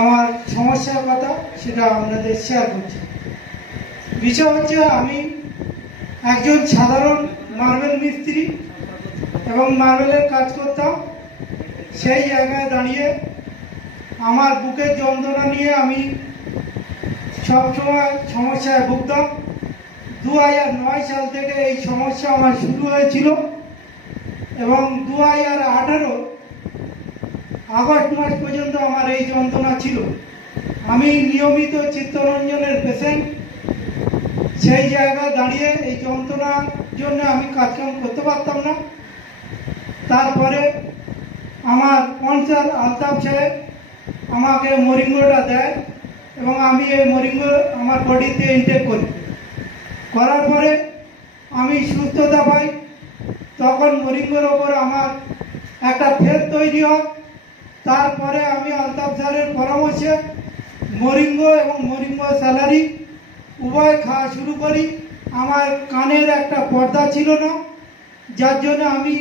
আমার সমস্যার কথা সেটা আপনাদের শেয়ার করছি। বিষয় হচ্ছে, আমি একজন সাধারণ মার্বেল মিস্ত্রি এবং মার্বেলের কাজ করতাম। সেই জায়গায় দাঁড়িয়ে আমার বুকের যন্ত্রণা নিয়ে আমি সবসময় সমস্যায় ভুগতাম। 2009 সাল থেকে এই সমস্যা আমার শুরু হয়েছিল এবং 2018 আগস্ট মাস পর্যন্ত আমার এই যন্ত্রণা ছিল। আমি নিয়মিত চিত্তরঞ্জনের পেশেন্ট। সেই জায়গায় দাঁড়িয়ে এই যন্ত্রণার জন্য আমি কাজকাম করতে পারতাম না। তারপরে আমার স্পন্সর আলতাফ সাহেব আমাকে মরিঙ্গোটা দেয় এবং আমি এই মরিঙ্গো আমার বডিতে ইনটেক করি। করার পরে আমি সুস্থতা পাই। তখন মরিঙ্গোর ওপর আমার একটা ফেদ তৈরি হয়। তারপরে আমি আলতাফ স্যারের পরামর্শে মরিঙ্গো এবং মরিঙ্গো স্যালারি উভয় খাওয়া শুরু করি। আমার কানের একটা পর্দা ছিল না, যার জন্য আমি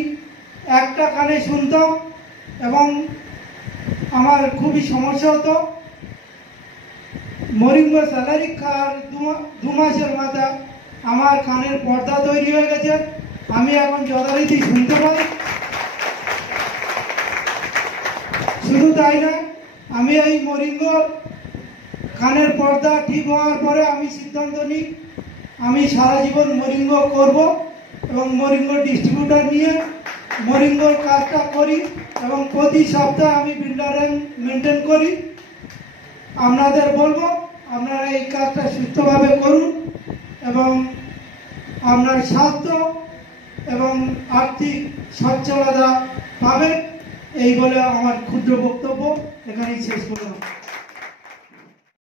একটা কানে শুনতাম এবং আমার খুবই সমস্যা হতো। মরিঙ্গো স্যালারি খাওয়ার দু মাসের মাথায় আমার কানের পর্দা তৈরি হয়ে গেছে। আমি এখন যথারীতি শুনতে পাই। শুধু তাই না, আমি এই মরিঙ্গোর কানের পর্দা ঠিক হওয়ার পরে আমি সিদ্ধান্ত নিই আমি সারা জীবন মরিঙ্গো করব এবং মরিঙ্গো ডিস্ট্রিবিউটার নিয়ে মরিঙ্গোর কাজটা করি এবং প্রতি সপ্তাহে আমি বিল্ডার মেনটেন করি। আপনাদের বলবো আপনারা এই কাজটা সুস্থভাবে করুন এবং আপনার স্বাস্থ্য এবং আর্থিক সচ্ছলতা পাবেন। এই বলে আমার ক্ষুদ্র বক্তব্য এখানেই শেষ করলাম।